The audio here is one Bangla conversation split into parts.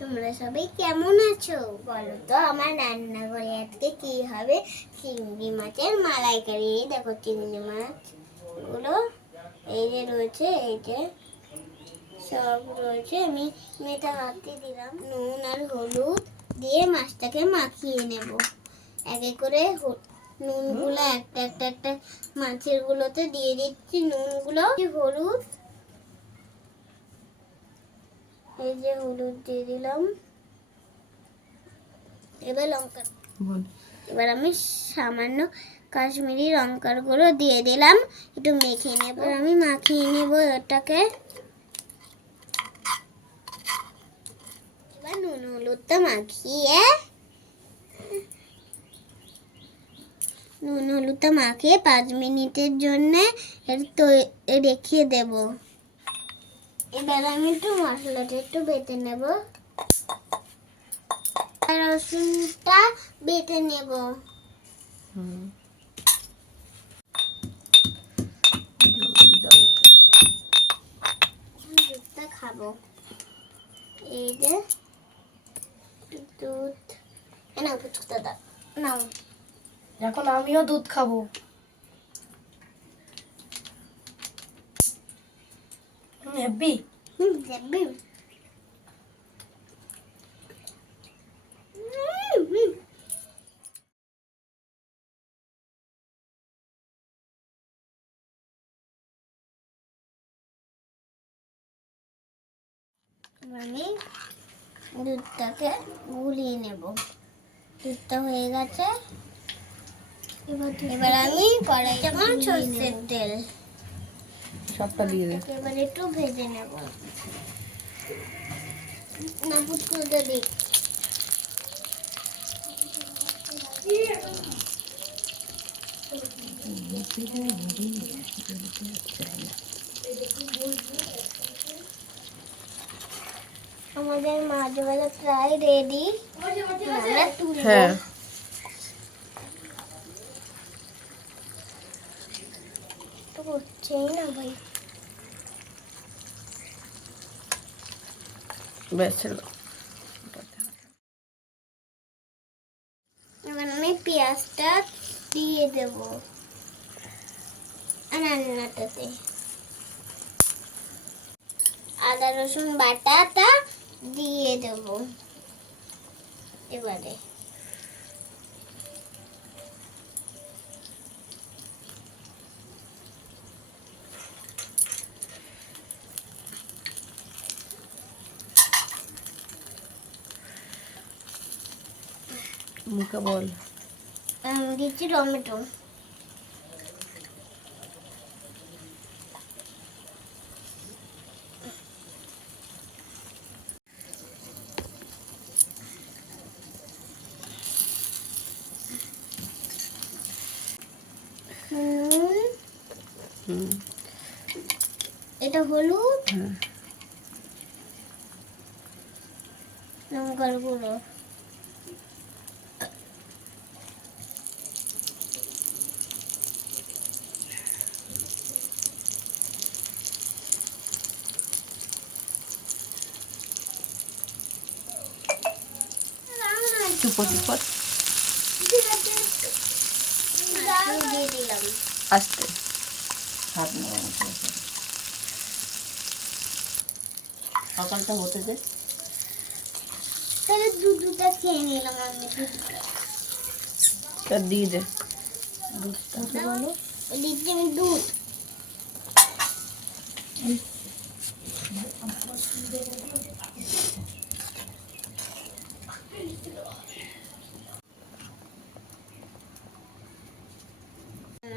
তোমরা সবাই কেমন আছো? বলো তো, আমার রান্নাঘরে আজকে কি হবে? চিংড়ি মাছের মালাইকারি। এই দেখো চিংড়ি মাছগুলো এই যে রয়েছে, এই যে সব রয়েছে। আমি মেয়েটা হাতে দিলাম নুন আর হলুদ দিয়ে মাছটাকে মাখিয়ে নেব। এক এক করে নুনগুলো একটা একটা একটা মাছের গুলোতে দিয়ে দিচ্ছি। নুনগুলো, হলুদ এই যে হলুদ দিয়ে দিলাম। এবার লঙ্কা এবার আমি সামান্য কাশ্মীরি লঙ্কার গুঁড়ো দিয়ে দিলাম। একটু মেখে নেব। আমি মাখিয়ে নেব ওটাকে এবার নুন হলুদটা মাখিয়ে নুন হলুদটা মাখিয়ে পাঁচ মিনিটের জন্য তো রেখে দেব। এবার আমি একটু মশলাটা একটু বেটে নেব। রসুনটা বেটে নেব। দুধটা খাব। এই যে দুধ। পুচকুটা দাও। নাও। এখন আমিও দুধ খাব। হুম। আমি দুধটাকে গুলিয়ে নেব। দুধটা হয়ে গেছে। এবার আমি কড়াই যেমন সর্ষের তেল? সবটা দিয়ে দে এবার একটু ভেজে নেব না পুটকুলটা দিই আমাদের মাছ ভাজা প্রায় রেডি আমরা তুলবো হ্যাঁ তো করছেই না ভাই। এবার আমি পেঁয়াজটা দিয়ে দেব রান্নাটাতে আদা রসুন বাটাটা দিয়ে দেব এবারে। মুখে বল। দিচ্ছি টমেটো। হুম। এটা হলুদ। হ্যাঁ। লঙ্কার গুঁড়ো। চুপো চুপো দিয়ে দিলাম আস্তে হাত নেওয়া সকালটা হতে দে তাহলে দুধটা খেয়ে নিলাম আমি দুধটা তা দিয়ে দে দুধটা বলো দিচ্ছি আমি দুধ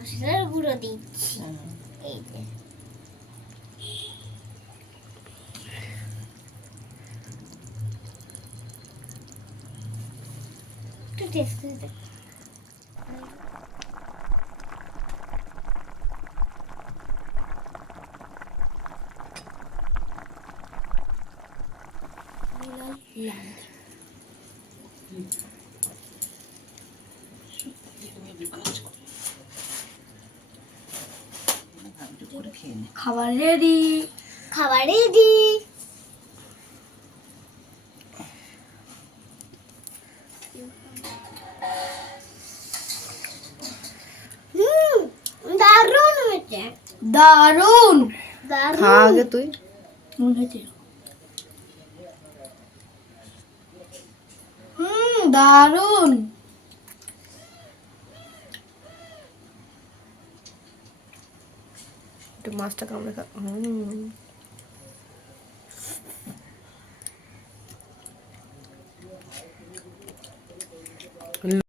মশলার গুঁড়ো দিচ্ছি হ্যাঁ এই যে একটু টেস্ট করে দেখ খাবার রেডি খাবার রেডি দারুণ হয়েছে। দারুণ খা আগে তুই। মনে হয়েছে। একটু মাছটা কামড়ে খা